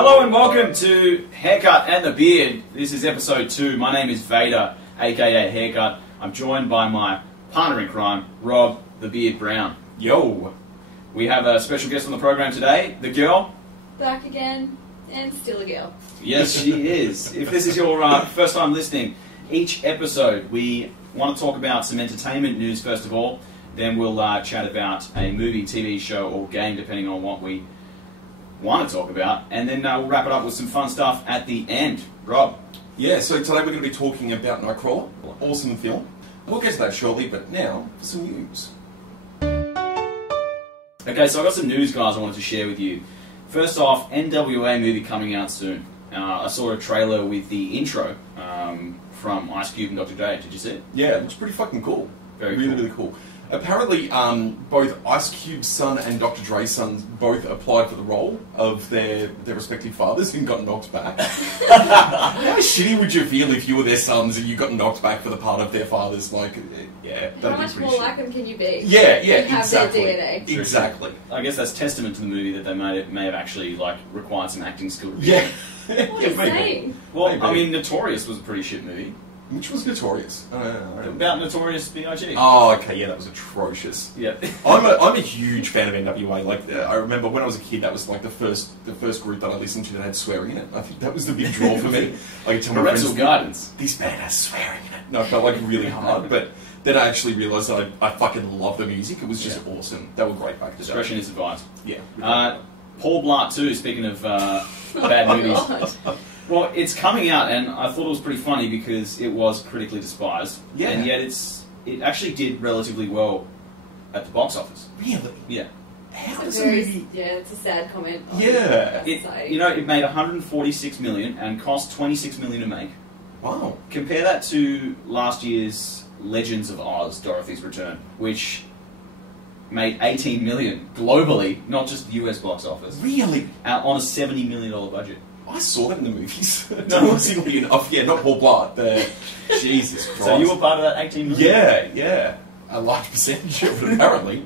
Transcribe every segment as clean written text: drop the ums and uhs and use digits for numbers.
Hello and welcome to Haircut and the Beard. This is episode 2. My name is Vader, aka Haircut. I'm joined by my partner in crime, Rob the Beard Brown. Yo! We have a special guest on the program today, the girl. Back again, and still a girl. Yes, she is. If this is your first time listening, each episode we want to talk about some entertainment news first of all, then we'll chat about a movie, TV show or game depending on what we want to talk about, and then we'll wrap it up with some fun stuff at the end. Rob? Yeah, so today we're going to be talking about Nightcrawler. Awesome film. We'll get to that shortly, but now for some news. Okay, so I've got some news, guys, I wanted to share with you. First off, NWA movie coming out soon. I saw a trailer with the intro from Ice Cube and Dr. Dre. Did you see it? Yeah, it looks pretty fucking cool. Really cool. Apparently, both Ice Cube's son and Dr. Dre's son both applied for the role of their respective fathers and got knocked back. How shitty would you feel if you were their sons and you got knocked back for the part of their fathers? Like, yeah, how much more shitty. like them can you be? Yeah, Have exactly. their DNA. Exactly. I guess that's testament to the movie that they may have actually required some acting skill. Yeah. What are you saying? Well, Maybe. I mean, Notorious was a pretty shit movie. Which was notorious. About Notorious B.I.G. Oh, okay, yeah, that was atrocious. Yeah. I'm a huge fan of NWA. Like, I remember when I was a kid, that was like the first group that I listened to that had swearing in it. I think that was the big draw for me. I could tell my Parental friends, guidance. this band has swearing in it. No, it felt like really hard, but then I actually realised that I fucking love the music. It was just awesome. They were great back then. Discretion is advised. Yeah. Paul Blart 2, speaking of bad movies. Well, it's coming out, and I thought it was pretty funny because it was critically despised. Yeah. And yet it actually did relatively well at the box office. Really? Yeah. How It's does a a very, movie... it's a sad comment. On Yeah. society. It made 146 million and cost 26 million to make. Wow. Compare that to last year's Legends of Oz, Dorothy's Return, which made 18 million globally, not just the US box office, Really? on a $70 million budget. I saw that in the movies. Surprisingly enough. Yeah, not Paul Blart, but... Jesus Christ. So you were part of that 18 million? Yeah. A large percentage of it, apparently.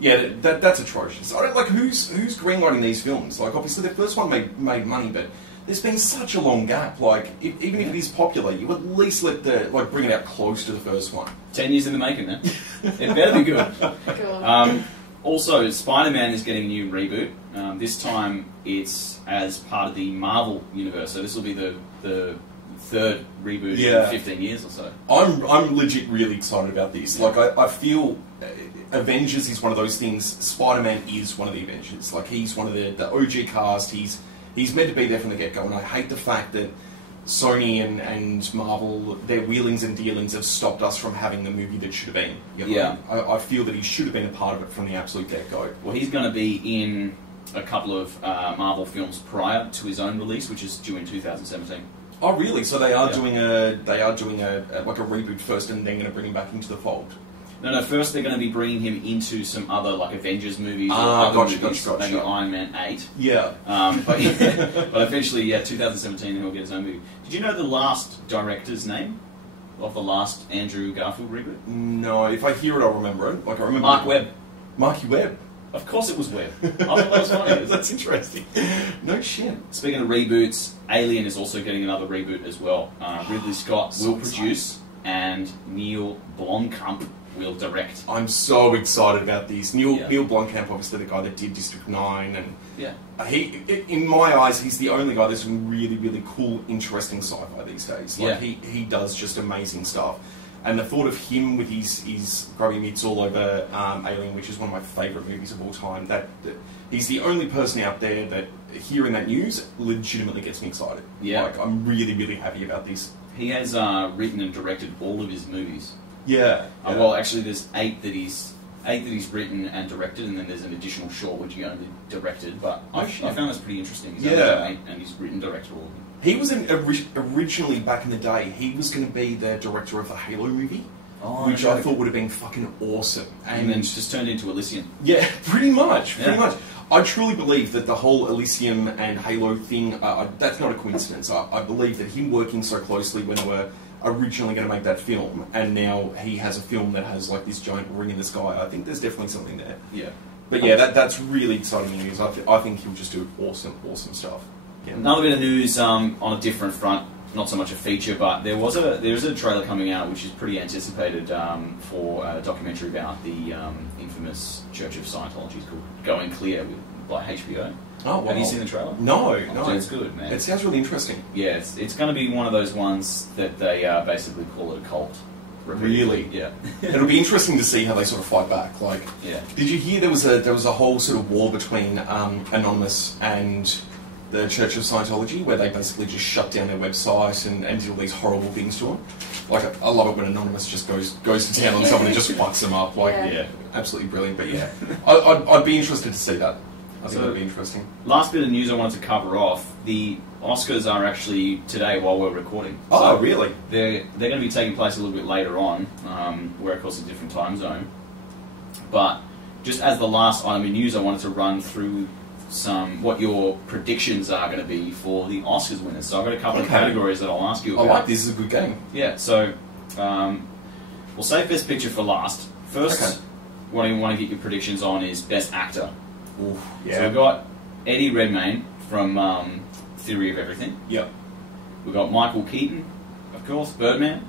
Yeah, that's atrocious. I don't who's greenlighting these films. Like, obviously, the first one made money, but there's been such a long gap. Like, even if it is popular, you at least bring it out close to the first one. 10 years in the making, then. It better be good. God. Also, Spider-Man is getting a new reboot. This time, it's as part of the Marvel universe. So this will be the third reboot in 15 years or so. I'm legit really excited about this. Like, I feel Avengers is one of those things. Spider-Man is one of the Avengers. Like, he's one of the OG cast. He's meant to be there from the get-go, and I hate the fact that Sony and Marvel, their wheelings and dealings have stopped us from having the movie that should have been. You know? Yeah. I feel that he should have been a part of it from the absolute get-go. Well, he's going to be in a couple of Marvel films prior to his own release, which is due in 2017. Oh, really? So they are doing a reboot first, and then going to bring him back into the fold. No. First, they're going to be bringing him into some other Avengers movies or other movies, gotcha. maybe Iron Man 8. Yeah. But eventually, 2017, he'll get his own movie. Did you know the last director's name of the last Andrew Garfield reboot? No, if I hear it, I'll remember it. Like, I remember Mark Webb. Marky Webb. Of course, it was Webb. I thought that was funny. That's interesting. No shit. Speaking of reboots, Alien is also getting another reboot as well. Ridley Scott will produce, and Neil Blomkamp will direct. I'm so excited about this. Neil Blomkamp, obviously the guy that did District 9, and he, in my eyes, he's the only guy that's doing really, really cool, interesting sci-fi these days. Like, he does just amazing stuff. And the thought of him with his grubby mitts all over Alien, which is one of my favourite movies of all time, that he's the only person out there that, hearing that news, legitimately gets me excited. Yeah. Like, I'm really, really happy about this. He has written and directed all of his movies. Yeah. Well, actually, there's 8 that he's written and directed, and then there's an additional short which he only directed. But I found this pretty interesting. He's only done 8, and he's written and directed all of them. He was originally, back in the day, he was going to be the director of the Halo movie, which I thought would have been fucking awesome. And then it's just turned into Elysium. Yeah, pretty much. I truly believe that the whole Elysium and Halo thing, that's not a coincidence. I believe that him working so closely when they were originally going to make that film, and now he has a film that has like this giant ring in the sky, I think there's definitely something there. Yeah. But yeah, that's really exciting news. I think he'll just do awesome stuff. Yeah. Another bit of news on a different front, not so much a feature, but there's a trailer coming out which is pretty anticipated for a documentary about the infamous Church of Scientology. It's called Going Clear by HBO. Oh, wow. Have you seen the trailer? No. It's good, man. It sounds really interesting. Yeah, it's going to be one of those ones that they basically call it a cult. Really? Yeah. It'll be interesting to see how they sort of fight back. Like, yeah. Did you hear there was a whole sort of war between Anonymous and the Church of Scientology, where they basically just shut down their website and did all these horrible things to them? Like, I love it when Anonymous just goes to town on someone and just fucks them up. Like, yeah, absolutely brilliant. But yeah, I'd be interested to see that. I think that'd be interesting. Last bit of news I wanted to cover off. The Oscars are actually today while we're recording. Oh, really? They're going to be taking place a little bit later on. We're, of course, a different time zone. But just as the last item of news, I wanted to run through what your predictions are going to be for the Oscars winners. So I've got a couple of categories that I'll ask you about. I like this. Is a good game. Yeah, so we'll save Best Picture for last. First, what I want to get your predictions on is Best Actor. Oof, yeah. So we've got Eddie Redmayne from Theory of Everything. Yep. We've got Michael Keaton, of course, Birdman.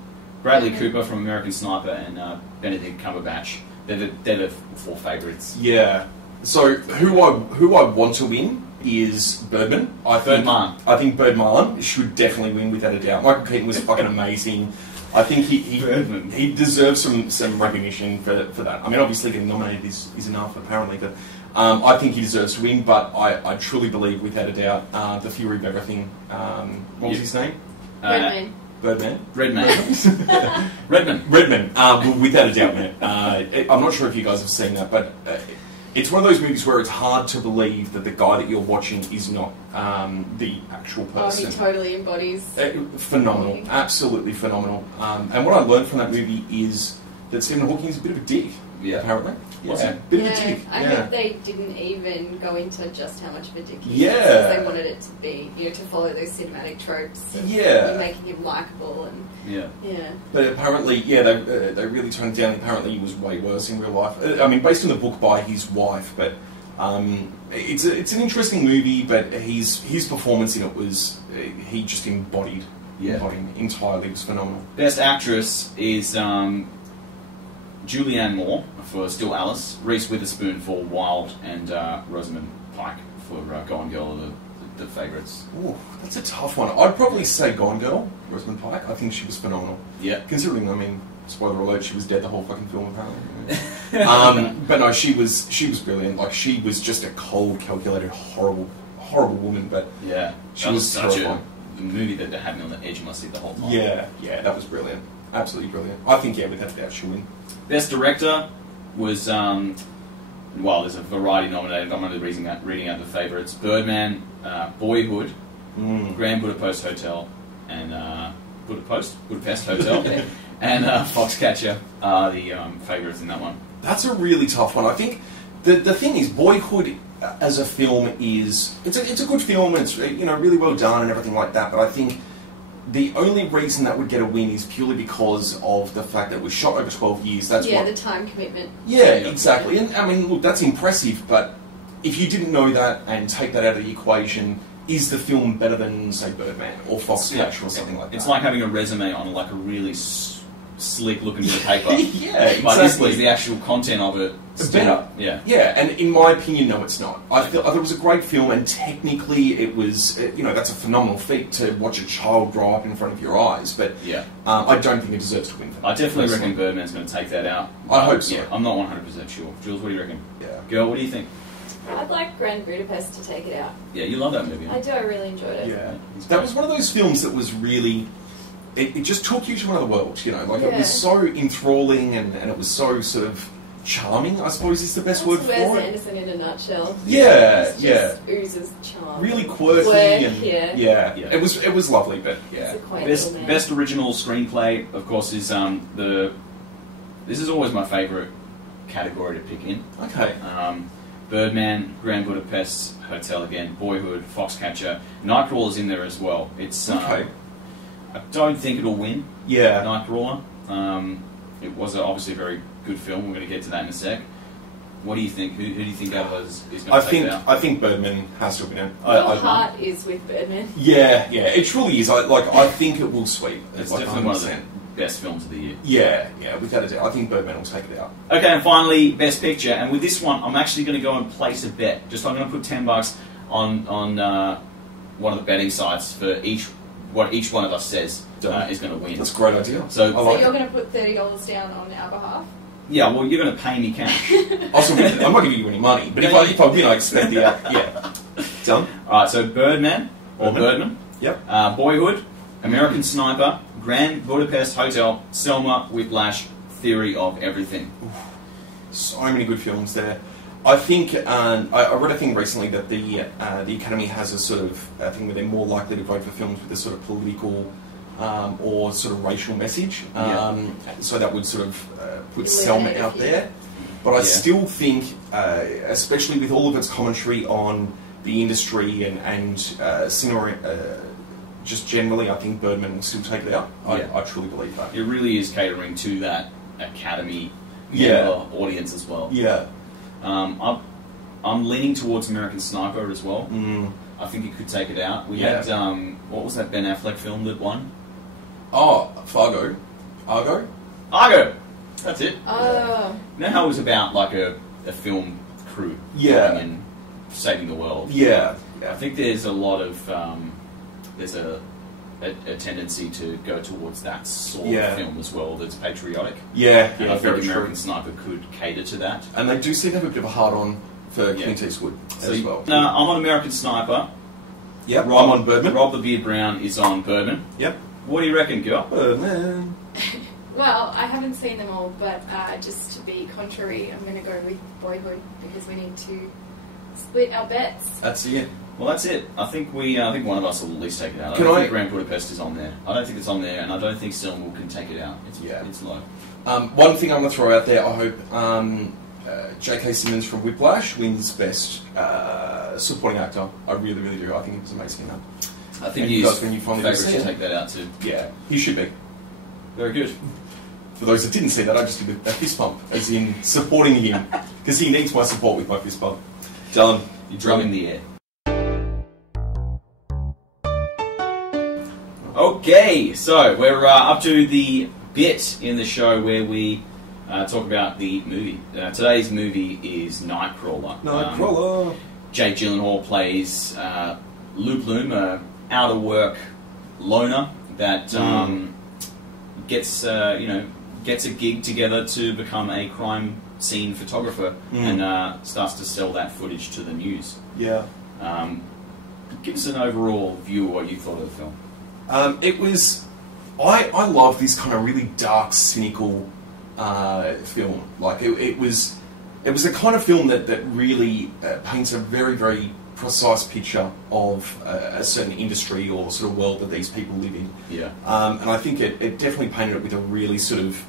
Bradley Cooper from American Sniper, and Benedict Cumberbatch. They're the four favourites. Yeah. So who I want to win is Birdman. I think Birdman should definitely win without a doubt. Michael Keaton was fucking amazing. I think he deserves some recognition for that. I mean, obviously getting nominated is enough, apparently, but I think he deserves to win. But I truly believe, without a doubt, the Theory of Everything. What was his name? Birdman. Redman. Without a doubt, man. I'm not sure if you guys have seen that, but it's one of those movies where it's hard to believe that the guy that you're watching is not the actual person. Oh, he totally embodies. Phenomenal. Absolutely phenomenal. And what I learned from that movie is that Stephen Hawking is a bit of a dick. Yeah. Apparently. Yeah. Bit of a dick. I hope they didn't even go into just how much of a dick he is. Yeah. Because they wanted it to be, to follow those cinematic tropes. Of making him likeable and... Yeah. But apparently, they really toned it down. Apparently he was way worse in real life. I mean, based on the book by his wife, but it's an interesting movie, but his performance in it was... he just embodied entirely. It was phenomenal. Best Actress is... Julianne Moore for Still Alice, Reese Witherspoon for Wild, and Rosamund Pike for Gone Girl are the favourites. Ooh, that's a tough one. I'd probably say Gone Girl, Rosamund Pike. I think she was phenomenal. Yeah. Considering, I mean, spoiler alert, she was dead the whole fucking film apparently. But no, she was brilliant. Like, she was just a cold, calculated, horrible woman. But yeah, she was such a movie that had me on the edge of my seat the whole time. Yeah, that was brilliant. Absolutely brilliant. I think, without a doubt, she'll win. Best Director was, there's a variety nominated. I'm only reading out the favourites. Birdman, Boyhood, Grand Budapest Hotel, and Budapest Hotel, and Foxcatcher are the favourites in that one. That's a really tough one. I think the thing is, Boyhood as a film it's a good film, and it's really well done and everything like that. But I think the only reason that would get a win is purely because of the fact that it was shot over 12 years. That's the time commitment. Yeah, exactly. And I mean, look, that's impressive, but if you didn't know that and take that out of the equation, is the film better than, say, Birdman or Foxcatcher or something like that? It's like having a resume on like a really sleek looking bit of paper. Exactly. But this is the actual content of it. Better. Yeah, and in my opinion, no, it's not. I feel it was a great film, and technically it was, that's a phenomenal feat to watch a child grow up in front of your eyes, but I don't think it deserves to win for that. I definitely reckon Birdman's going to take that out. I hope so. Yeah, I'm not 100% sure. Jules, what do you reckon? Yeah. Girl, what do you think? I'd like Grand Budapest to take it out. Yeah, you love that movie. I do, I really enjoyed it. Yeah. That was one of those films that was really... It just took you to another world, It was so enthralling and it was so sort of charming, I suppose is the best word for it. Wes Anderson in a nutshell. Yeah, just oozes charm. Really quirky and it was lovely, but Best original screenplay, of course, is this is always my favourite category to pick in. Okay. Birdman, Grand Budapest Hotel again, Boyhood, Foxcatcher, Nightcrawler's in there as well. It's I don't think it'll win. Yeah. Nightcrawler. It was obviously a very good film. We're going to get to that in a sec. What do you think? Who do you think out of those is going to take it out? I think Birdman has to win it. Your heart is with Birdman. Yeah, it truly is. I think it will sweep. It's definitely 100%. One of the best films of the year. Yeah, without a doubt. I think Birdman will take it out. Okay, and finally, Best Picture. And with this one, I'm actually going to go and place a bet. I'm going to put $10 on one of the betting sites for what each one of us says is going to win. That's a great idea. So you're going to put $30 down on our behalf? Yeah, well, you're going to pay me cash. I'm not giving you any money, but if I win, I expect the yeah. Done. All right, so Birdman or Birdman. Yep. Boyhood, American Sniper, Grand Budapest Hotel, Selma, Whiplash, Theory of Everything. Oof. So many good films there. I think I read a thing recently that the Academy has a sort of thing where they're more likely to vote for films with a sort of political or sort of racial message. So that would sort of put Selma out there. But I still think, especially with all of its commentary on the industry and cinema, just generally, I think Birdman will still take it out. I truly believe that. It really is catering to that Academy audience as well. Yeah. I'm leaning towards American Sniper as well. I think it could take it out. We had, what was that Ben Affleck film that won? Oh, Fargo. Argo? That's it. You know how it was about like a film crew going and saving the world? Yeah. I think there's a lot of, there's a tendency to go towards that sort of film as well that's patriotic. Yeah, and I think American Sniper could cater to that. And they do seem to have a bit of a hard-on for Clint Eastwood as well. No, I'm on American Sniper. Yep, I'm on Birdman. Rob the Beard Brown is on Birdman. Yep. What do you reckon, girl? Birdman. Well, I haven't seen them all, but just to be contrary, I'm going to go with Boyhood because we need to split our bets. That's it. Well, that's it. I think one of us will at least take it out. I don't think Grand Budapest is on there. I don't think it's on there, and I don't think Selma can take it out. It's low. One thing I'm going to throw out there, I hope J.K. Simmons from Whiplash wins Best Supporting Actor. I really, really do. I think he was amazing in that. I think he's favourite to take that out too. Yeah, he should be. Very good. For those that didn't see that, I just did a fist pump, as in supporting him, because he needs my support with my fist pump. Dylan, you're drumming the air. Okay, so we're up to the bit in the show where we talk about the movie. Today's movie is Nightcrawler. Nightcrawler. Jake Gyllenhaal plays Luke Bloom, out of work loner that gets a gig together to become a crime scene photographer and starts to sell that footage to the news. Yeah. Give us an overall view of what you thought of the film. It was... I love this kind of really dark, cynical film. Like, it was the kind of film that really paints a very, very precise picture of a certain industry or sort of world that these people live in. Yeah. And I think it definitely painted it with a really sort of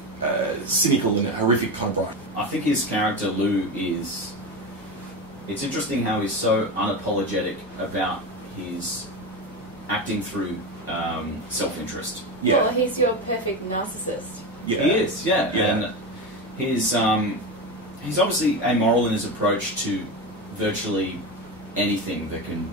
cynical and horrific kind of bright. I think his character, Lou, is... It's interesting how he's so unapologetic about his acting through self-interest. Yeah. Well, he's your perfect narcissist. Yeah. He is, yeah. And he's obviously amoral in his approach to virtually anything that can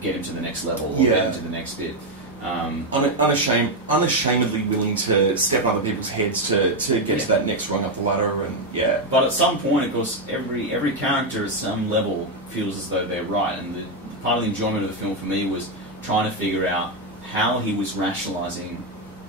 get him to the next level or get him to the next bit. Unashamedly willing to step on other people's heads to get to that next rung up the ladder, and But at some point, of course, every character at some level feels as though they're right, and part of the enjoyment of the film for me was trying to figure out how he was rationalising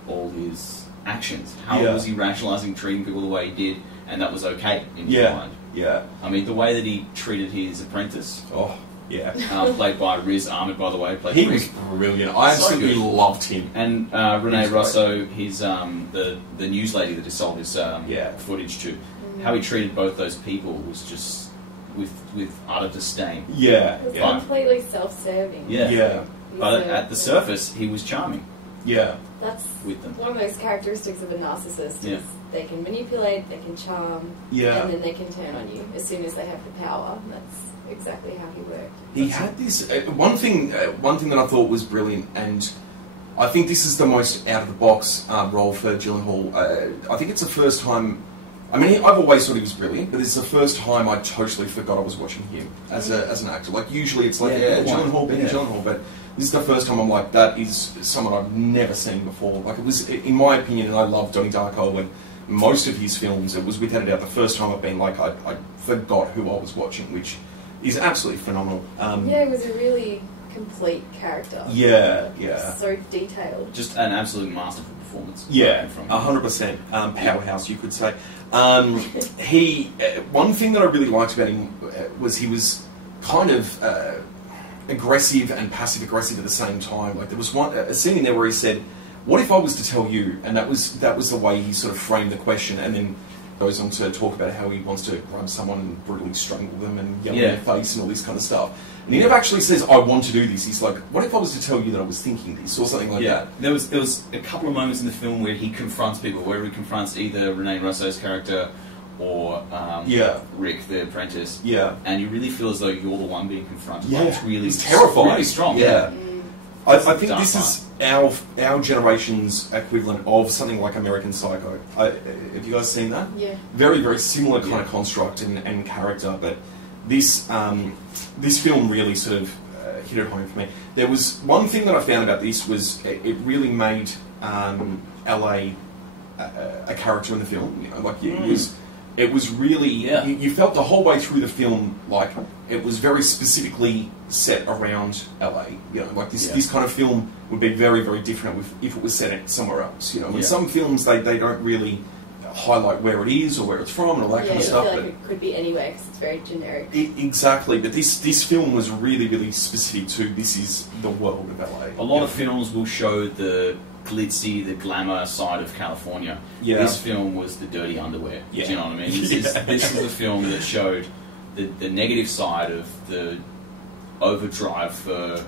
all his actions. How was he rationalising treating people the way he did, and that was okay in his mind. Yeah. I mean, the way that he treated his apprentice. Oh, yeah. Played by Riz Ahmed, by the way. He was brilliant. I absolutely loved him. And Renee Russo, his the news lady that he sold his footage to. How he treated both those people was just with utter disdain. Yeah. It was completely self-serving. Yeah. But at the surface, he was charming. Yeah. That's with them. One of those characteristics of a narcissist is they can manipulate, they can charm, and then they can turn on you as soon as they have the power. That's exactly how he worked. He had this one thing that I thought was brilliant, and I think this is the most out of the box role for Gyllenhaal. I think it's the first time I mean, I've always thought he was brilliant, but this is the first time I totally forgot I was watching him as an actor. Like, usually it's like, Gyllenhaal, but this is the first time I'm like, that is someone I've never seen before. Like, it was, in my opinion, and I love Donnie Darko and most of his films, it was without a doubt the first time I've been like, I forgot who I was watching, which is absolutely phenomenal. Yeah, it was a really complete character. Yeah. So detailed. Just an absolute masterful performance. Yeah, 100%. Powerhouse, you could say. One thing that I really liked about him was he was kind of aggressive and passive-aggressive at the same time. Like, there was a scene in there where he said, "What if I was to tell you?" And that was the way he sort of framed the question, and then goes on to talk about how he wants to grab someone and brutally strangle them and yell in their face and all this kind of stuff. And he never actually says, "I want to do this." He's like, "What if I was to tell you that I was thinking this?" or something like that. There was a couple of moments in the film where he confronts people, where he confronts either Rene Russo's character or Rick, the apprentice. Yeah. And you really feel as though you're the one being confronted. Yeah. Like, it's really terrifying. Really strong. Yeah. I think this is our generation's equivalent of something like American Psycho. Have you guys seen that? Yeah. Very, very similar kind of construct and character, but this film really sort of hit it home for me. There was one thing that I found about this was it really made LA a character in the film. You know, like it was really you felt the whole way through the film like it was very specifically set around LA. You know, like this kind of film would be very, very different if it was set somewhere else. You know, in some films they don't really highlight where it is or where it's from and all that kind of stuff. I feel like it could be anywhere because it's very generic. Exactly, but this film was really, really specific to this is the world of LA. A lot of films will show the glitzy, the glamour side of California. Yeah. This film was the dirty underwear. Do you know what I mean? This is a film that showed the negative side of the overdrive for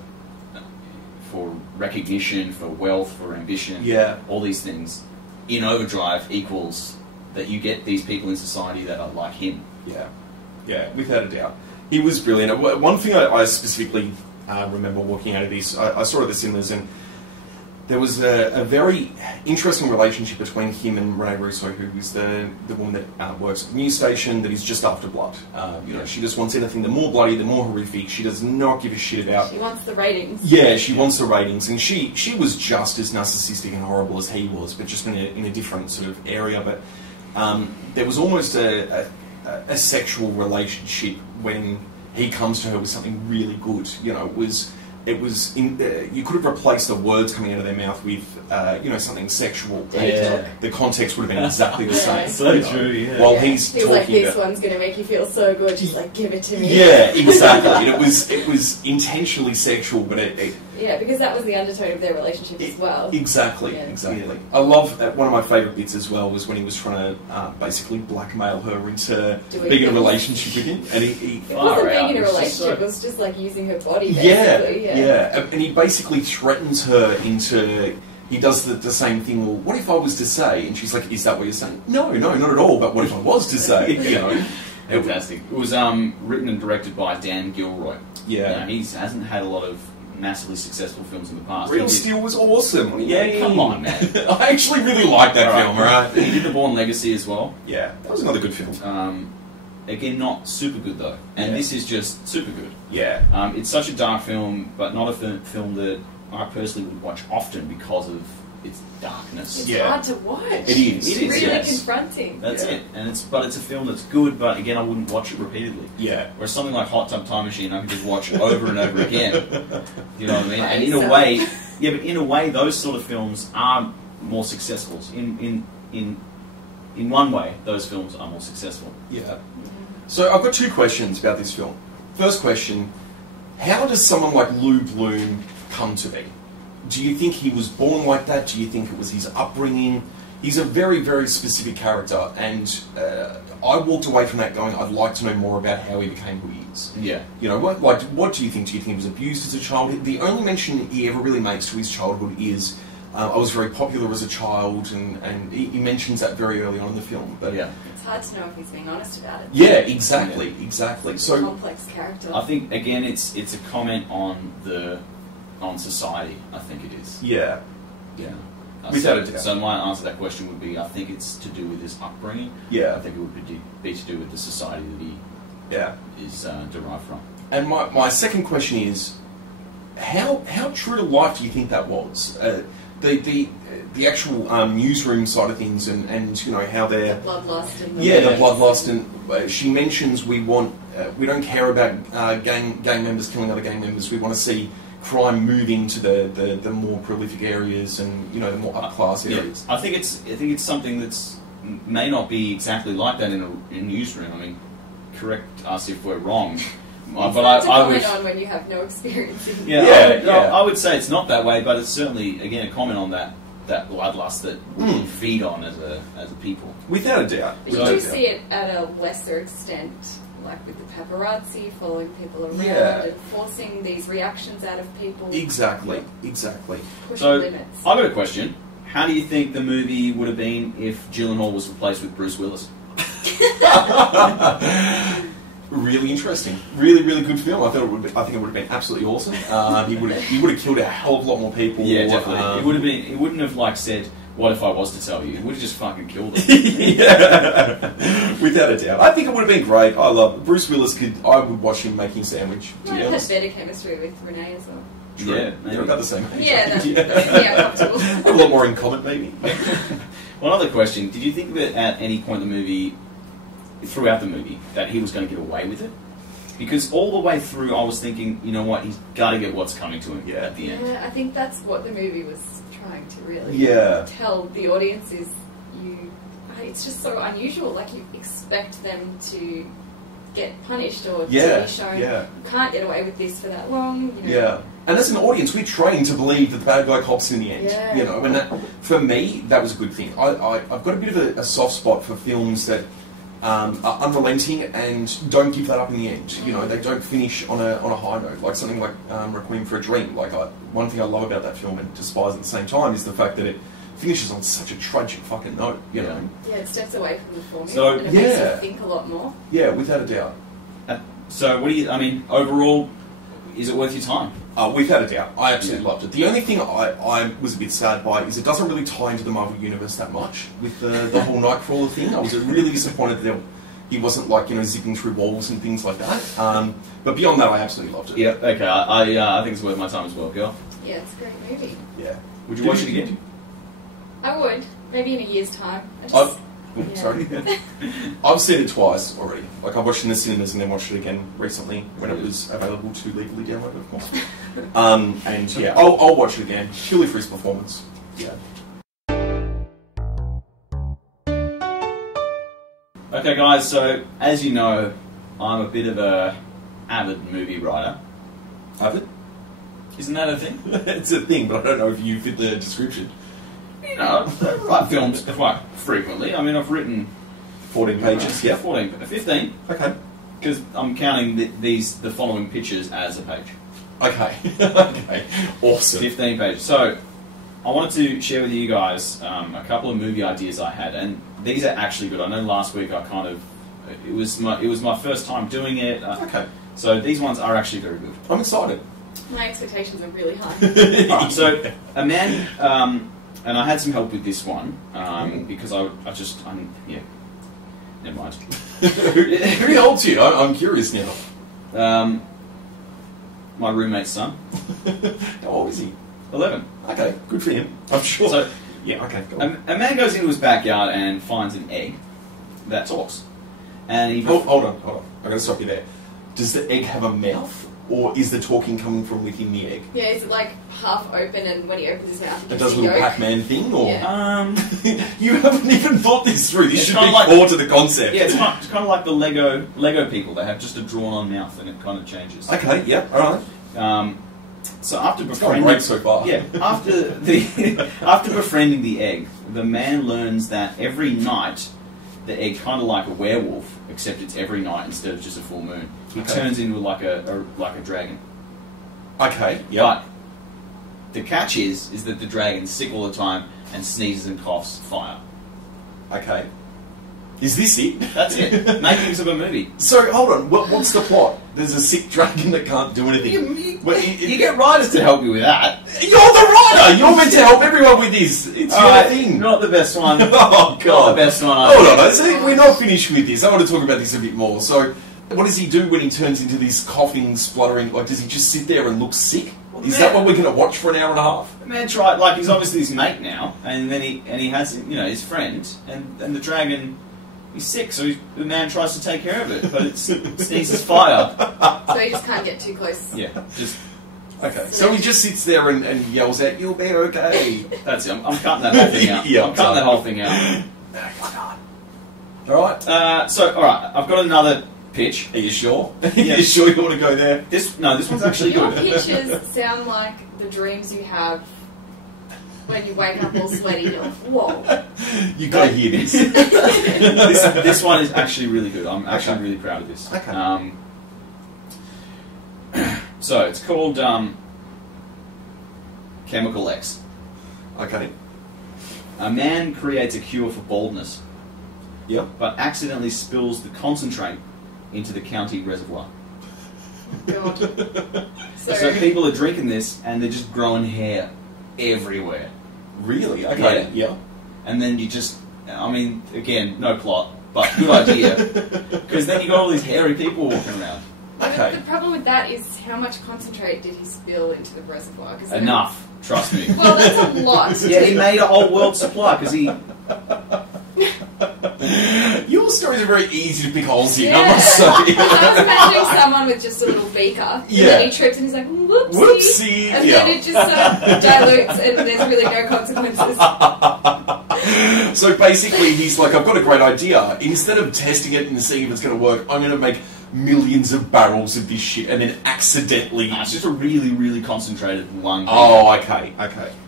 recognition, for wealth, for ambition. Yeah. All these things in overdrive equals that you get these people in society that are like him. Yeah, without a doubt. He was brilliant. One thing I specifically remember walking out of this, I saw it at the cinemas, and there was a very interesting relationship between him and Rene Russo, who is the woman that works at the news station that is just after blood. You know, she just wants anything, the more bloody, the more horrific. She does not give a shit about... She wants the ratings. Yeah, she wants the ratings. And she was just as narcissistic and horrible as he was, but just in a different sort of area. But there was almost a sexual relationship when he comes to her with something really good. You know, it was you could have replaced the words coming out of their mouth with something sexual. Yeah. The context would have been exactly the same. So true. Yeah. While he's talking like, this about, one's going to make you feel so good. Just like, give it to me. Yeah, exactly. And it was intentionally sexual, but yeah, because that was the undertone of their relationship as well. Exactly. I love one of my favourite bits as well was when he was trying to basically blackmail her into being in a relationship with him, and he it wasn't being in a relationship; it was just like using her body. Basically. Yeah, and he basically threatens her into. He does the same thing. Well, what if I was to say? And she's like, "Is that what you're saying?" No, not at all. But what if I was to say? You know, fantastic. It was written and directed by Dan Gilroy. Yeah, he hasn't had a lot of massively successful films in the past. Real Steel was awesome. Yeah, come on, man. I actually really liked that film. Right? He did The Bourne Legacy as well. Yeah, that was another good film. Again, not super good though, and this is just super good. Yeah, it's such a dark film, but not a film that I personally would watch often because of its darkness. It's hard to watch. It is. It's really confronting. That's it. And it's a film that's good, but again, I wouldn't watch it repeatedly. Yeah. Whereas something like Hot Tub Time Machine, I can just watch over and over again. You know what I mean? And in a way, those sort of films are more successful. In one way, those films are more successful. Yeah. So I've got two questions about this film. First question: how does someone like Lou Bloom come to be? Do you think he was born like that? Do you think it was his upbringing? He's a very, very specific character, and I walked away from that going, I'd like to know more about how he became who he is. Yeah. You know, what do you think? Do you think he was abused as a child? The only mention he ever really makes to his childhood is, I was very popular as a child, and he mentions that very early on in the film. But yeah. It's hard to know if he's being honest about it. Yeah, exactly. So complex character. I think again, it's a comment on society. I think it is. Yeah. Without a doubt. So my answer to that question would be, I think it's to do with his upbringing. Yeah. I think it would be to do with the society that he is derived from. And my second question is, how true to life do you think that was? The actual newsroom side of things, and you know how they're the bloodlust and the bloodlust, and she mentions we don't care about gang members killing other gang members. We want to see crime moving to the more prolific areas and the more upclass areas. I think it's something that's may not be exactly like that in a newsroom. I mean, correct us if we're wrong. But I would on when you have no experience in I would say it's not that way, but it's certainly again a comment on that bloodlust that we feed on as a people. Without a doubt. But you do see it at a lesser extent, like with the paparazzi following people around and forcing these reactions out of people. Exactly. Pushing limits. I've got a question. How do you think the movie would have been if Gyllenhaal was replaced with Bruce Willis? Really interesting. Really, really good film. I think it would have been absolutely awesome. He would have killed a hell of a lot more people. Yeah, definitely. He wouldn't have said, "What if I was to tell you?" He would have just fucking killed him. Yeah, without a doubt. I think it would have been great. I love it. Bruce Willis. I would watch him making sandwich. Might have had better chemistry with Renee as well. True. Yeah, they're about the same age. Yeah, comfortable. A lot more in common, maybe. One other question: did you think that at any point in the movie, throughout the movie, that he was going to get away with it? Because all the way through, I was thinking, you know what, he's got to get what's coming to him at the end. Yeah, I think that's what the movie was trying to really tell the audience is it's just so unusual. Like, you expect them to get punished or to be shown you can't get away with this for that long. And as an audience, we're trained to believe that the bad guy cops in the end. And that, for me, that was a good thing. I've got a bit of a soft spot for films that are unrelenting and don't give that up in the end. They don't finish on a high note, like something like Requiem for a Dream. Like, one thing I love about that film and despise at the same time is the fact that it finishes on such a tragic fucking note. Yeah, it steps away from the formula and it makes you think a lot more. Yeah, without a doubt. So, overall, is it worth your time? Without a doubt. I absolutely loved it. The only thing I was a bit sad by is it doesn't really tie into the Marvel Universe that much with the whole Nightcrawler thing. I was really disappointed that he wasn't, zipping through walls and things like that. But beyond that, I absolutely loved it. Yeah, okay. I think it's worth my time as well, girl. Yeah, it's a great movie. Yeah. Would you watch it again? I would. Maybe in a year's time. Sorry. I've seen it twice already. Like, I watched it in the cinemas and then watched it again recently when it was available to legally download, of course. And yeah, I'll watch it again purely for his performance. Yeah. Okay, guys. So as you know, I'm a bit of a avid movie writer. Avid? Isn't that a thing? It's a thing, but I don't know if you fit the description. I write films quite frequently. I mean, I've written 14 pages. 15. Okay. Because I'm counting the following pictures as a page. Okay. Okay. Awesome. 15 pages. So, I wanted to share with you guys a couple of movie ideas I had, and these are actually good. I know last week it was my first time doing it. Okay. So these ones are actually very good. I'm excited. My expectations are really high. Right, so a man, and I had some help with this one because never mind. Who helped you? I'm curious now. My roommate's son. How old is he? 11. Okay, good for him. I'm sure. So, yeah, okay. Go on. A man goes into his backyard and finds an egg that talks. And he... Hold on. I'm going to stop you there. Does the egg have a mouth, or is the talking coming from within the egg? Yeah, is it like half open and when he opens his mouth it does a little Pac-Man thing, or...? Yeah. You haven't even thought this through. This should be core to the concept. Yeah, it's kind of like the Lego people. They have just a drawn-on mouth and it kind of changes. Okay, yeah, alright. So after befriending... great so far. Yeah, after befriending the egg, the man learns that every night the egg, kind of like a werewolf, except it's every night instead of just a full moon. He turns into like a dragon. Okay, yeah. But the catch is that the dragon's sick all the time and sneezes and coughs fire. Okay. Is this it? That's it. Makings of a movie. So, hold on. What's the plot? There's a sick dragon that can't do anything. You get writers to help you with that. You're the writer! You're meant to help everyone with this. It's your thing. Not the best one. Oh, God. Not the best one. Hold on. We're not finished with this. I want to talk about this a bit more. So, what does he do when he turns into this coughing, spluttering... Like, does he just sit there and look sick? Is that what we're going to watch for an hour and a half? The man tried... Like, he's obviously his mate now. And then he has, his friend. And the dragon... He's sick, so the man tries to take care of it, but it sneezes fire. So he just can't get too close. Yeah, just... Okay, so he just sits there and yells out, "You'll be okay." That's it, I'm cutting that whole thing out. I'm cutting that whole thing out. Alright. Alright, I've got another pitch. Are you sure? You sure you want to go there? This one's actually Your good. pitches sound like the dreams you have when you wake up all sweaty. You're like, whoa. You gotta hear this. This one is actually really good. I'm actually really proud of this. Okay. So it's called Chemical X. Okay. A man creates a cure for baldness, but accidentally spills the concentrate into the county reservoir. God. So people are drinking this and they're just growing hair everywhere. Really? Okay. Yeah. And then you just, again, no plot, but good idea. Because then you got all these hairy people walking around. Okay. The problem with that is how much concentrate did he spill into the reservoir? Enough, trust me. Well, that's a lot. Yeah, he made a whole world supply because he... Your stories are very easy to pick holes in, Yeah. I must say. I was imagining someone with just a little beaker, and then he trips and he's like, whoopsie, whoopsie. And then it just dilutes and there's really no consequences. So basically he's like, I've got a great idea. Instead of testing it and seeing if it's going to work, I'm going to make millions of barrels of this shit and then accidentally... No, it's just a really, really concentrated one. Oh, okay.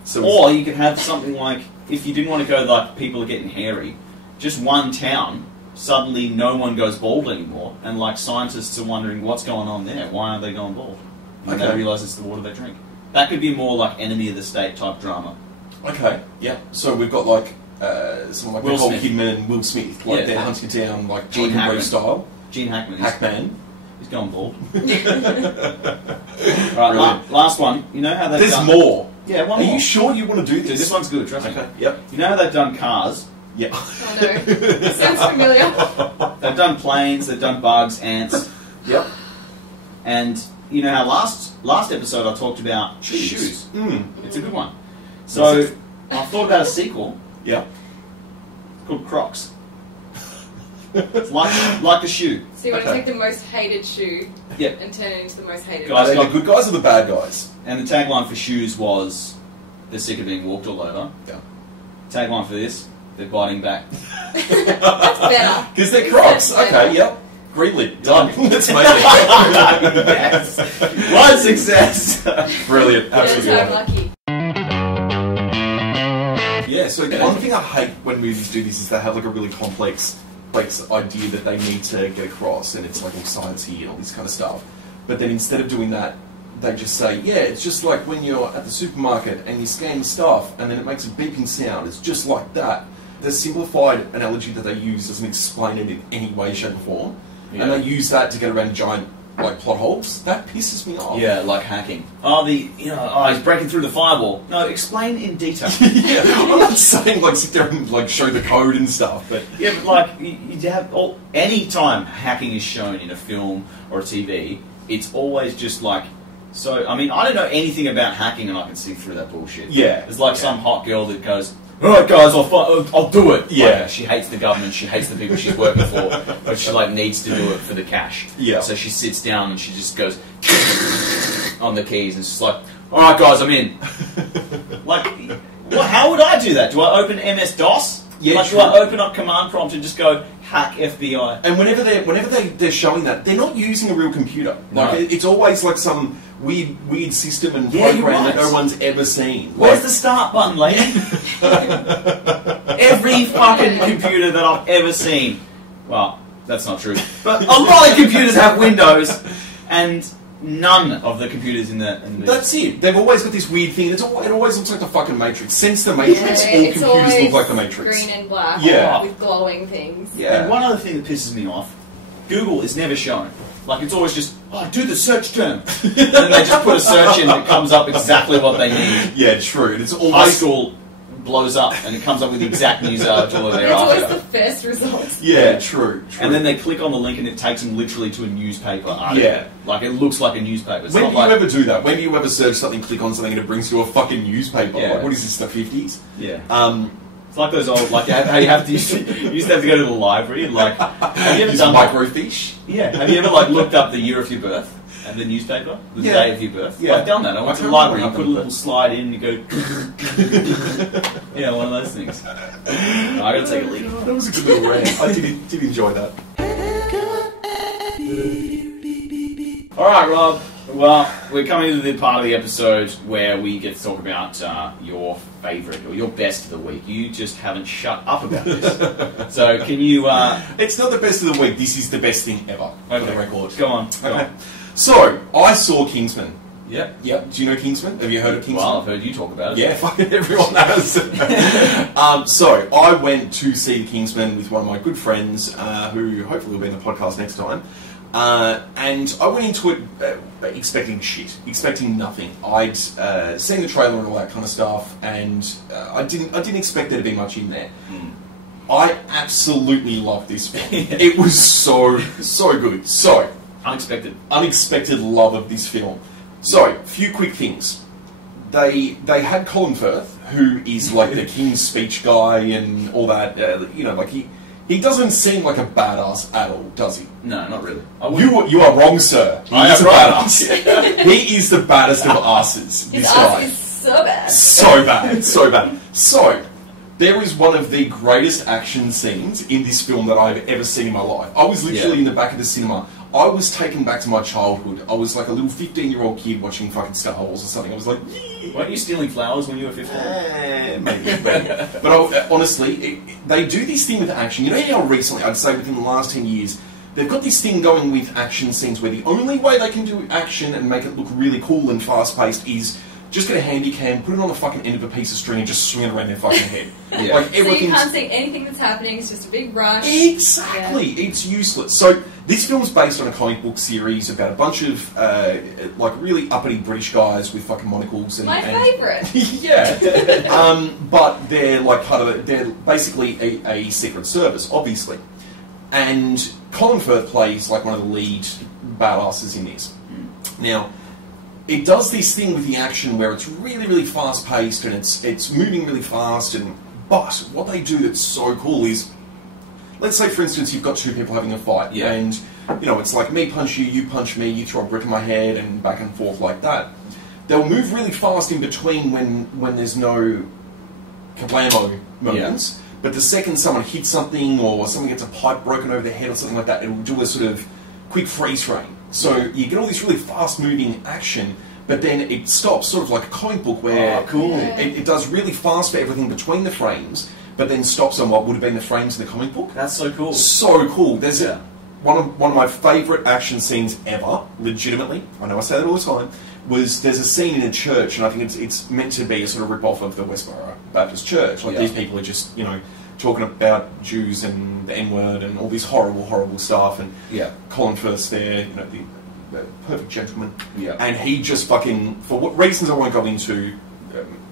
So or you could have something like, if you didn't want to go like people are getting hairy, just one town, suddenly no one goes bald anymore, and like scientists are wondering what's going on there, why aren't they going bald? And they realise it's the water they drink. That could be more like enemy of the state type drama. Okay, yeah. So we've got like someone like Nicole Kidman and Will Smith, like they're hunting down like Gene Hackman style. Gene Hackman. He's going bald. Right, last one. You know how they've There's done... more. Yeah, one more. Are you sure you want to do this? Dude, this one's good, trust me. Okay, yep. You know how they've done cars? Yeah. Oh no. Sounds familiar. They've done planes, they've done bugs, ants. Yep. And you know how last episode I talked about shoes. It's a good one. So I thought about a sequel. Yeah. It's called Crocs. It's like a shoe. So you want to take the most hated shoe Yep. and turn it into the most hated Are they the good guys or the bad guys? And the tagline for shoes was, they're sick of being walked all over. Yeah. Tagline for this, they're biting back. That's better. Because they're Crocs. Okay, yep. Greenlit. Done. That's amazing. Yes. One success. Brilliant. Absolutely. I'm lucky. Yeah, so one thing I hate when movies do this is they have like a really complex idea that they need to get across, and it's like all sciencey and all this kind of stuff. But then instead of doing that, they just say, yeah, it's just like when you're at the supermarket and you scan stuff and then it makes a beeping sound. It's just like that. The simplified analogy that they use doesn't explain it in any way, shape or form. Yeah. And they use that to get around giant like plot holes. That pisses me off. Yeah, like hacking. He's breaking through the firewall. No, explain in detail. Yeah, I'm not saying like sit there and like show the code and stuff, but yeah, but like you have any time hacking is shown in a film or a TV, it's always just like. So I mean, I don't know anything about hacking, and I can see through that bullshit. Yeah, it's like some hot girl that goes, "All right, guys, I'll do it." Yeah, like, she hates the government, she hates the people she's working for, but she like needs to do it for the cash. Yeah. So she sits down and she just goes on the keys, and she's like, "All right, guys, I'm in." Like, how would I do that? Do I open MS-DOS? Yeah, like, do I open up command prompt and just go hack FBI? And whenever they're showing that, they're not using a real computer. Like it's always like some weird system and program that no one's ever seen. Where's the start button, lady? Every fucking computer that I've ever seen. Well, that's not true. But a lot of computers have Windows, and none of the computers in the movie. That's it. They've always got this weird thing. It always looks like the fucking Matrix. Since the Matrix, all computers look like the Matrix. Green and black, with glowing things. Yeah. And one other thing that pisses me off: Google is never shown. Like, it's always just, do the search term. And then they just put a search in and it comes up exactly what they need. Yeah, true. It's always... High school blows up and it comes up with the exact news article they're after. It's always the first result. Yeah, true. And then they click on the link and it takes them literally to a newspaper article. Yeah. Like, it looks like a newspaper. It's when not do you ever do that? When do you ever search something, click on something and it brings you a fucking newspaper? Yeah. Like, what is this, the 50s? Yeah. It's like those old, like, how you have to, you used to have to go to the library and, like, have you ever done microfiche? Yeah. Have you ever, like, looked up the year of your birth and the newspaper? The day of your birth? Yeah. I've done that. I went to the library, you put a little slide in and you go... yeah, one of those things. I gotta take a leak. That was a good little rant. I did enjoy that. Alright, Rob. Well, we're coming to the part of the episode where we get to talk about your favourite or your best of the week. You just haven't shut up about this. So can you... It's not the best of the week. This is the best thing ever, for the record. Go on. Okay. So, I saw Kingsman. Yep. Do you know Kingsman? Have you heard of Kingsman? Well, I've heard you talk about it. Yeah, fucking everyone has. So, I went to see Kingsman with one of my good friends, who hopefully will be in the podcast next time. And I went into it expecting shit, expecting nothing. I'd seen the trailer and all that kind of stuff, and I didn't expect there to be much in there. I absolutely loved this film. It was so good. So unexpected love of this film. So, few quick things. They had Colin Firth, who is like the King's Speech guy and all that. Like he doesn't seem like a badass at all, does he? No, not really. You are wrong, sir. He is a badass. He is the baddest of asses. His ass is so bad. So bad. So, there is one of the greatest action scenes in this film that I've ever seen in my life. I was literally in the back of the cinema. I was taken back to my childhood. I was like a little 15-year-old kid watching fucking Star Wars or something. I was like, yeah. Weren't you stealing flowers when you were 15? Maybe. But honestly, they do this thing with action. You know how recently, I'd say within the last 10 years, they've got this thing going with action scenes where the only way they can do action and make it look really cool and fast-paced is just get a handy cam, put it on the fucking end of a piece of string and just swing it around their fucking head. Yeah. Like, so you can't see anything that's happening, it's just a big rush. Exactly! Yeah. It's useless. So, this film's based on a comic book series about a bunch of, like, really uppity British guys with fucking monocles. My favourite! Yeah. But they're, like, they're basically a secret service, obviously. And Colin Firth plays, like, one of the lead badasses in this. Now, it does this thing with the action where it's really, really fast-paced and it's moving really fast. But what they do that's so cool is, let's say, for instance, you've got two people having a fight, and it's like me punch you, you punch me, you throw a brick in my head, and back and forth like that. They'll move really fast in between when there's no kablamo moments. But the second someone hits something or someone gets a pipe broken over their head or something like that, it'll do a sort of quick freeze frame. So you get all this really fast-moving action, but then it stops, sort of like a comic book where it does really fast for everything between the frames, but then stops on what would have been the frames in the comic book. That's so cool. So cool. There's one of my favourite action scenes ever, legitimately. I know I say that all the time. There's a scene in a church, and I think it's meant to be a sort of rip-off of the Westboro Baptist Church. Like these people are just, talking about Jews and the N-word and all this horrible, horrible stuff. And Colin Firth's there, the perfect gentleman. Yeah. And he just fucking, for what reasons I won't go into,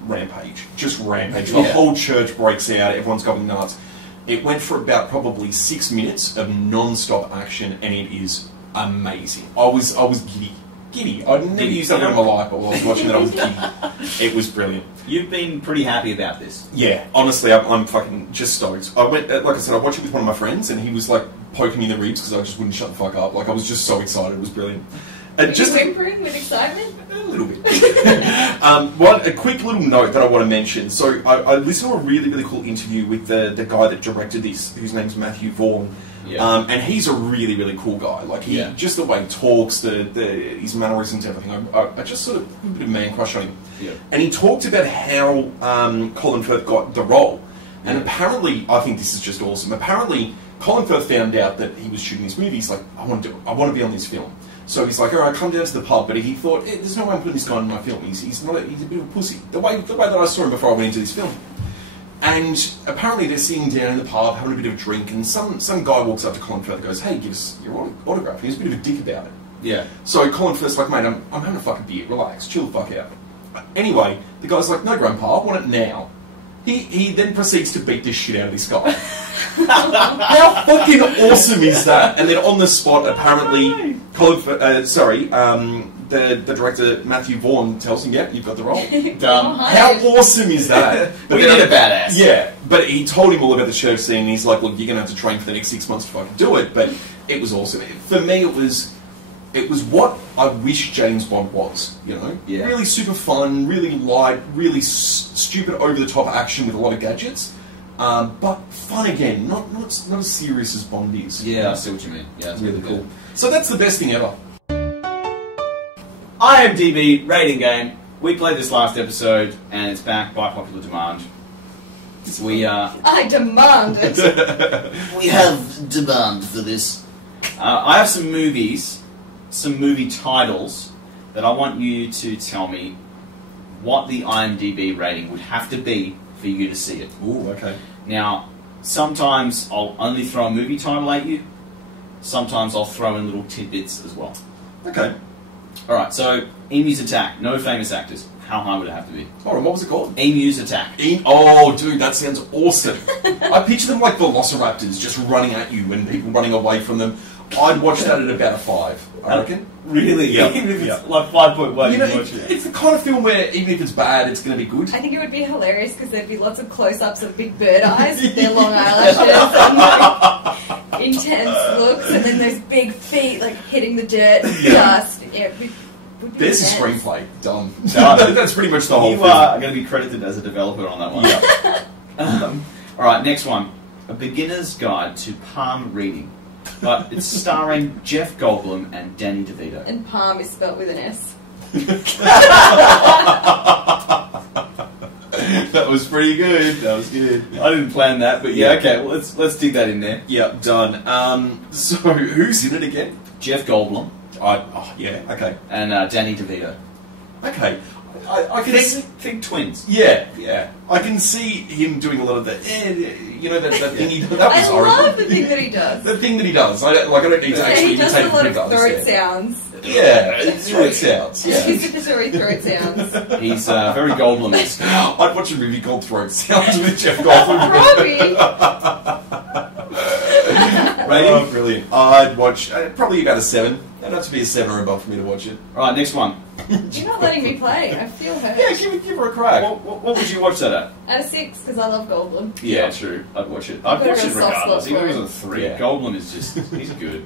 rampage. Just rampage. The whole church breaks out, everyone's going nuts. It went for about probably 6 minutes of non-stop action, and it is amazing. I was giddy. I'd never used that word in my life, but while I was watching that, I was giddy. It was brilliant. You've been pretty happy about this. Yeah, honestly, I'm fucking just stoked. I went, like I said, I watched it with one of my friends, and he was like poking me in the ribs because I just wouldn't shut the fuck up. Like, I was just so excited. It was brilliant. Just whimpering with excitement? A little bit. A quick little note that I want to mention. So, I listened to a really, really cool interview with the guy that directed this, whose name's Matthew Vaughn. Yeah. And he's a really, really cool guy. Like, just the way he talks, his mannerisms, everything. I just sort of a bit of a man crush on him. Yeah. And he talked about how Colin Firth got the role. And apparently, I think this is just awesome. Apparently, Colin Firth found out that he was shooting this movie. He's like, I want to be on this film. So he's like, all right, come down to the pub. But he thought, there's no way I'm putting this guy in my film. He's a bit of a pussy. The way that I saw him before I went into this film. And apparently they're sitting down in the pub, having a bit of a drink, and some guy walks up to Colin Firth and goes, hey, give us your autograph. He was a bit of a dick about it. Yeah. So Colin Firth's like, mate, I'm having a fucking beer, relax, chill the fuck out. Anyway, the guy's like, no, Grandpa, I want it now. He then proceeds to beat the shit out of this guy. How fucking awesome is that? And then on the spot, apparently, the director Matthew Vaughn tells him, "Yeah, you've got the role." Done. How awesome is that? But we need a badass. Yeah, but he told him all about the church scene. And he's like, "Look, you're going to have to train for the next 6 months to fucking do it." But it was awesome. For me, it was what I wish James Bond was, you know? Yeah. Really super fun, really light, really stupid over-the-top action with a lot of gadgets. But fun again, not as serious as Bond is. Yeah, I see what you mean. Yeah, it's really cool. So that's the best thing ever. IMDb rating game. We played this last episode, and it's back by popular demand. I demand it. We have demand for this. I have some movies, some movie titles, that I want you to tell me what the IMDb rating would have to be for you to see it. Ooh, okay. Now, sometimes I'll only throw a movie title at you. Sometimes I'll throw in little tidbits as well. Okay. Alright, so Emu's Attack. No famous actors. How high would it have to be? Oh, and what was it called? Emu's Attack. Oh, dude, that sounds awesome. I picture them like velociraptors just running at you and people running away from them. I'd watch that at about a 5, I reckon. Really? Yeah. Even if it's like 5.1, you know, watch it. It's the kind of film where even if it's bad, it's going to be good. I think it would be hilarious because there'd be lots of close-ups of big bird eyes with their long eyelashes and like, intense looks, and then those big feet like hitting the dirt and dust. Yeah, would be There's a intense. screenplay. Done. That's pretty much the whole You film. are going to be credited as a developer on that one. Yeah. Alright, next one. A Beginner's Guide to Palm Reading. But it's starring Jeff Goldblum and Danny DeVito. And palm is spelt with an S. That was pretty good. That was good. I didn't plan that, but yeah, okay, well, let's dig that in there. Yeah, done. So, who's in it again? Jeff Goldblum. Yeah, okay. And Danny DeVito. Okay. I can think twins. Yeah. I can see him doing a lot of the, that thing he does. That was I horrible. love the thing that he does. The thing that he does. I don't need to actually He does imitate a lot him of to throat understand. sounds. Yeah, throat sounds. Yeah. Anticipatory throat sounds. He's very Goldblum-esque. I'd watch a movie called Throat Sounds with Jeff Goldblum. Robbie! Rating? Oh, brilliant. I'd watch probably about a 7. That'd have to be a 7 or above for me to watch it. Alright, next one. You're not letting me play. I feel hurt. Yeah, give her a crack. What would you watch that at? At a 6, because I love Goldblum. Yeah, true. I'd watch it. I'd Got watch a it soft regardless. spot Even for if it him. was a 3. Yeah. Goldblum is just, he's good.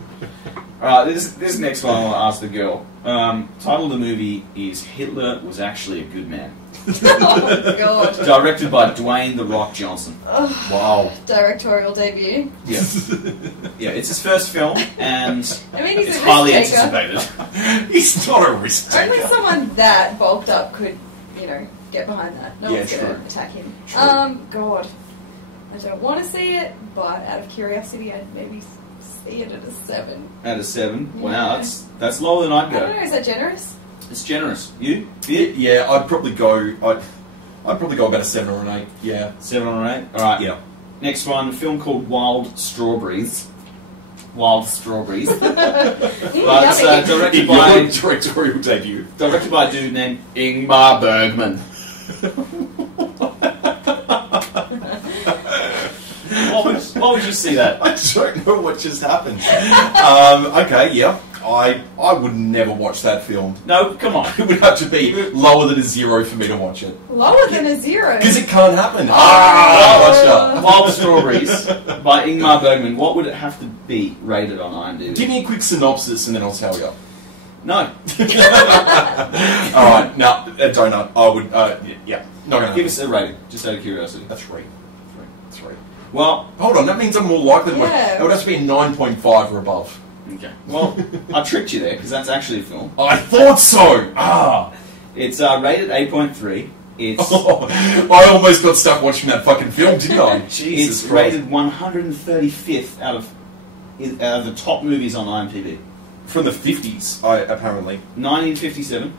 Alright, this next one I want to ask the girl. Title of the movie is Hitler Was Actually a Good Man. Oh, God. Directed by Dwayne "The Rock" Johnson. Wow. Directorial debut. Yeah. Yeah, it's his first film, and I mean, he's it's a highly risk taker. anticipated. He's not a risk taker. Only someone that bulked up could, get behind that. No Yeah, one's going true. to attack him. True. God. I don't want to see it, but out of curiosity, I'd maybe see it at a 7. Out of 7. Yeah. Wow, that's lower than I'd I don't go. know, is that generous? It's generous. You? Yeah, I'd probably go about a 7 or an 8. Yeah. 7 or 8? Alright. Yeah. Next one, a film called Wild Strawberries. Wild Strawberries. But Yummy. directed by Your directorial debut. directed by a dude named Ingmar Bergman. What would you see that? I don't know what just happened. Okay, yeah. I would never watch that film. No, come on. It would have to be lower than a 0 for me to watch it. Lower than a 0. Because it can't happen. Gotcha. Wild Strawberries by Ingmar Bergman. What would it have to be rated on IMDb? Give me a quick synopsis and then I'll tell you. No. Alright, no, a donut. I would, yeah. Not gonna Give us a rating, just out of curiosity. a 3. 3. Well, Hold on, that means I'm more likely to watch. Yeah. It would have to be a 9.5 or above. okay. Well, I tricked you there because that's actually a film. I thought so! Ah! It's rated 8.3. It's I almost got stuck watching that fucking film, didn't I? Jesus it's Christ. rated 135th out of the top movies on IMDb. from the 50s, apparently. 1957.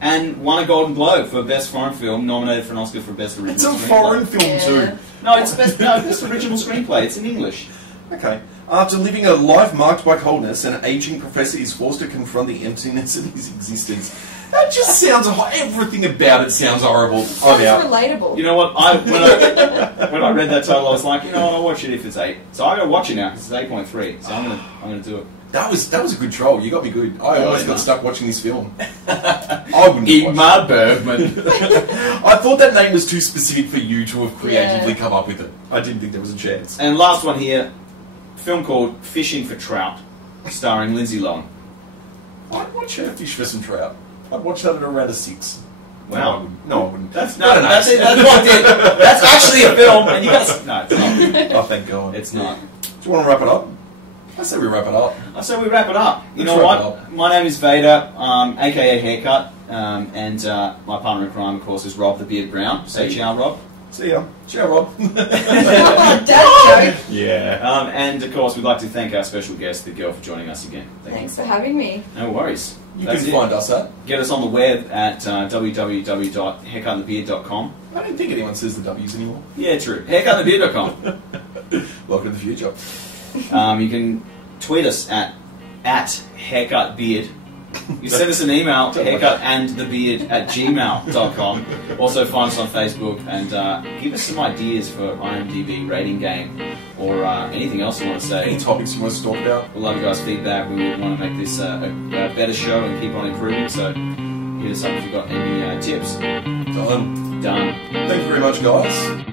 And won a Golden Globe for Best Foreign Film, nominated for an Oscar for Best Original Screenplay. It's a foreign film too. No, it's Best Original Screenplay. It's in English. Okay. After living a life marked by coldness, an aging professor is forced to confront the emptiness of his existence. That just sounds... Everything about it sounds horrible. Sounds relatable. You know what? When I read that title, I was like, you know what? I'll watch it if it's 8. So I'm going to watch it now because it's 8.3. So I'm going to do it. That was a good troll. You got me good. I almost got stuck watching this film. I wouldn't Eat my Bergman. I thought that name was too specific for you to have creatively come up with it. I didn't think there was a chance. And last one here, a film called Fishing for Trout, starring Lindsay Lohan. I'd watch her fish for some trout. I'd watch that at around a 6. Wow. No, I wouldn't. That's actually a film, and you got no, it's not. Oh, thank God. It's not. Do you want to wrap it up? I say we wrap it up. I say we wrap it up. You know what? My name is Vader, aka Haircut, and my partner in crime, of course, is Rob the Beard Brown. Say ciao, Rob. See ya. Ciao, Rob. Dad joke. Yeah. And of course, we'd like to thank our special guest, the girl, for joining us again. Thanks for having me. No worries. You can find us at... Get us on the web at www.haircutandthebeard.com. I don't think anyone says the W's anymore. Yeah, true. Haircutandthebeard.com. Welcome to the future. You can tweet us at haircutbeard. You send us an email, haircutandthebeard@gmail.com. Also find us on Facebook and give us some ideas for IMDb rating game or anything else you want to say. Any topics you want us to talk about? We'll love you guys' feedback. We want to make this a better show and keep on improving. So hit us up if you've got any tips. Done. Done. Thank you very much, guys.